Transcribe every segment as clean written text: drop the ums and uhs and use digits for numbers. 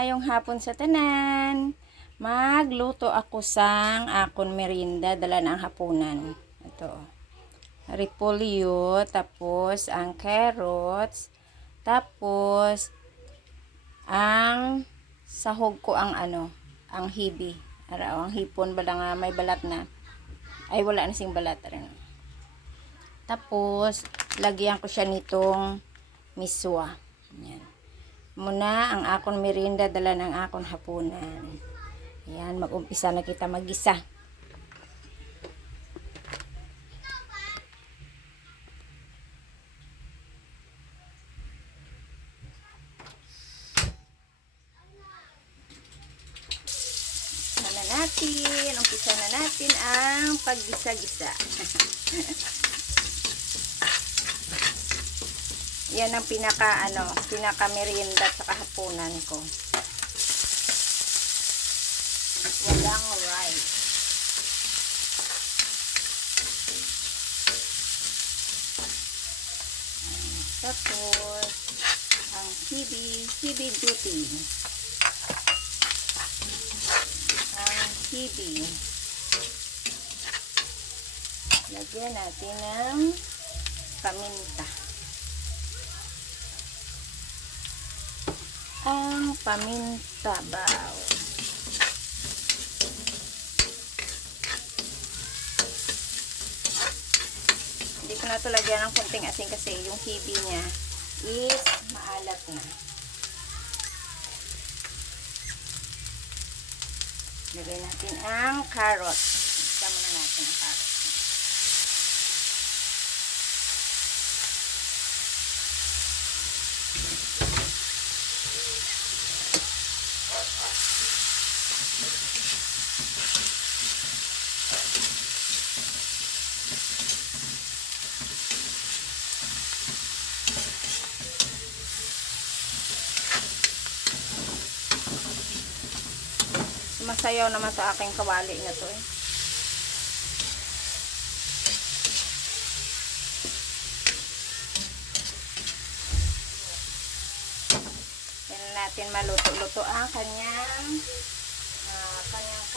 Maayong hapon sa tanan. Magluto ako sang akon merienda, dala na ang hapunan. Ito. Repolyo, tapos ang carrots, tapos ang sahog ko ang ang hibi. Ang hipon bala nga may balat na. Ay wala na sing balat rin. Tapos lagyan ko siya nitong miswa. Yan. Muna ang akon merienda, dala ng akon hapunan. Ayan, mag-umpisa na kita mag-gisa. Umpisa na natin ang paggisa-gisa. Yan ang pinaka merienda sa kahapunan ko. Walang rice. Tapos ang hibi duty. Ang hibi. Lagyan natin ng paminta. Ang paminta baw. Hindi ko na ito lagyan ng konting asin kasi yung hibi niya is maalat na. Lagay natin ang carrot. Sama na natin ang carrot. Masayaw naman sa aking kawali na to eh. Yan natin maluto-luto ang kanyang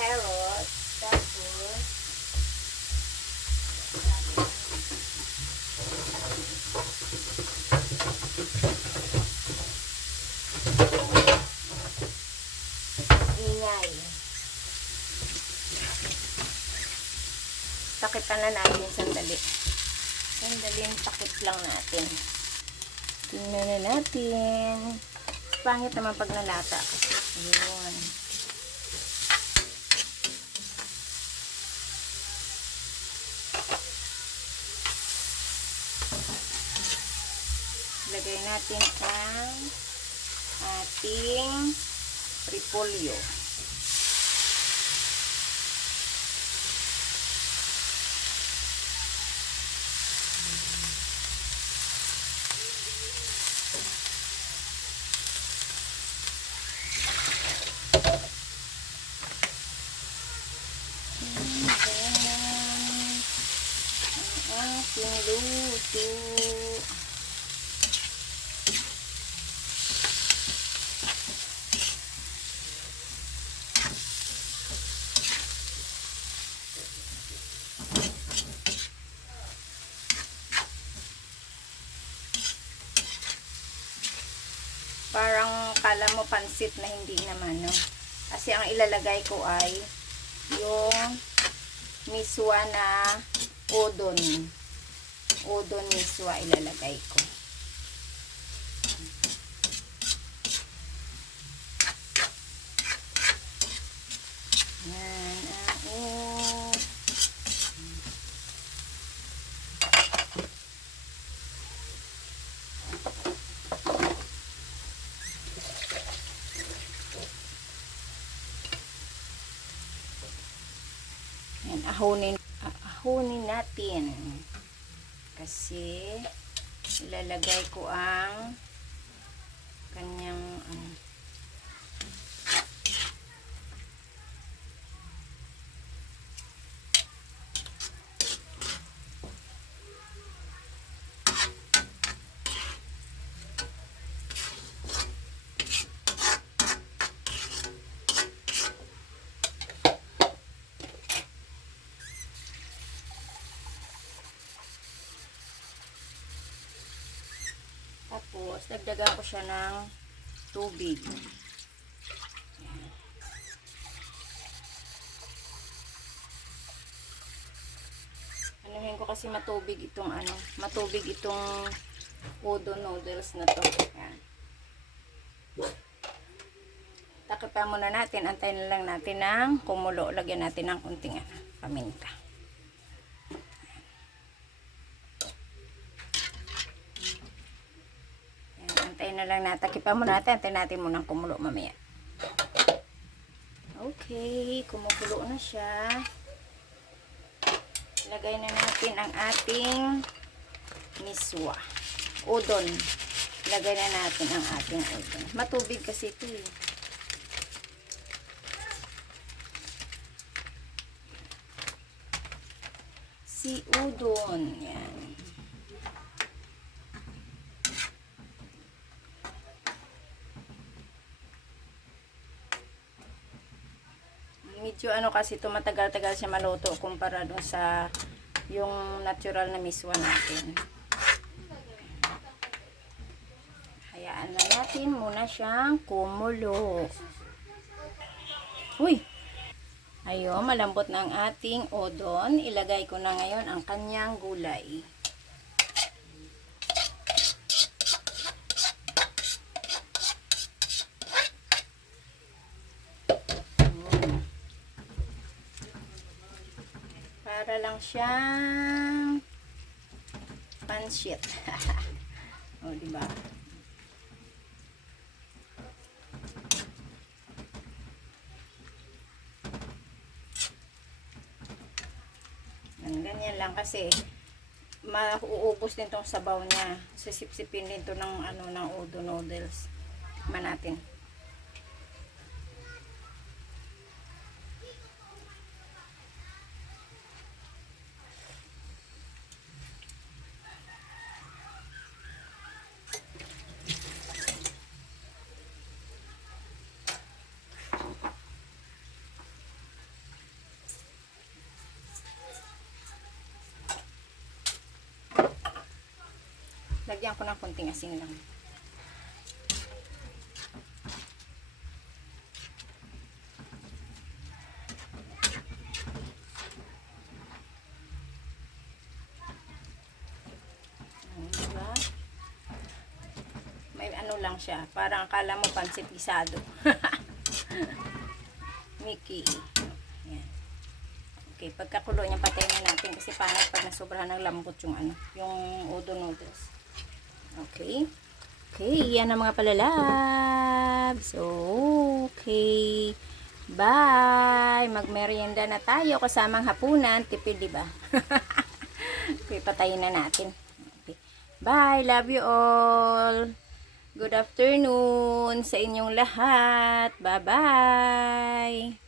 carrot. Tapos ingay. Takipan na natin sandali. Takip lang natin. Tingnan na natin. Pangit naman pag nalata. Yun. Lagay natin ang ating repolyo. Luto. Parang kala mo pansit na, hindi naman, no? Kasi ang ilalagay ko ay yung miswa na udon miswa ilalagay ko. Yan ang ahunin natin kasi ilalagay ko ang kanyang Tapos dagdagan ko siya ng tubig. Anuhin ko kasi matubig itong udon noodles na to. Ayan. Takipan muna natin, antayin na lang natin ng kumulo. Lagyan natin ng kunting paminta. Ayan, antayin na lang natin. Takipan muna natin, antayin natin muna ng kumulo mamaya. Okay, kumukulo na siya. Lagay na natin ang ating miswa. Udon. Lagay na natin ang ating udon. Matubig kasi ito eh. Si udon. Yan. Medyo kasi ito matagal-tagal siya maluto kumpara dun sa yung natural na miswa natin. Hayaan na natin muna siyang kumulo. Uy! Ayun, malambot na ang ating udon. Ilagay ko na ngayon ang kanyang gulay. Para lang siyang pansit. O, diba? Ganyan lang kasi mauubos din tong sabaw niya. Sisip-sipin din to ng ng udon noodles. Tikman natin. Lagyan ko ng konting asin lang. Diba? May lang siya. Parang akala mo pansit gisado. Mickey. Yan. Okay, pagkakulo niya patayin na natin kasi pangit pag nasobrahan ng lambot yung udon noodles. Okay. Okay, yan ang mga palalabs. Okay. Bye. Magmerienda na tayo kasamang hapunan. Tipid, diba? Okay, patayin na natin. Okay. Bye. Love you all. Good afternoon sa inyong lahat. Bye-bye.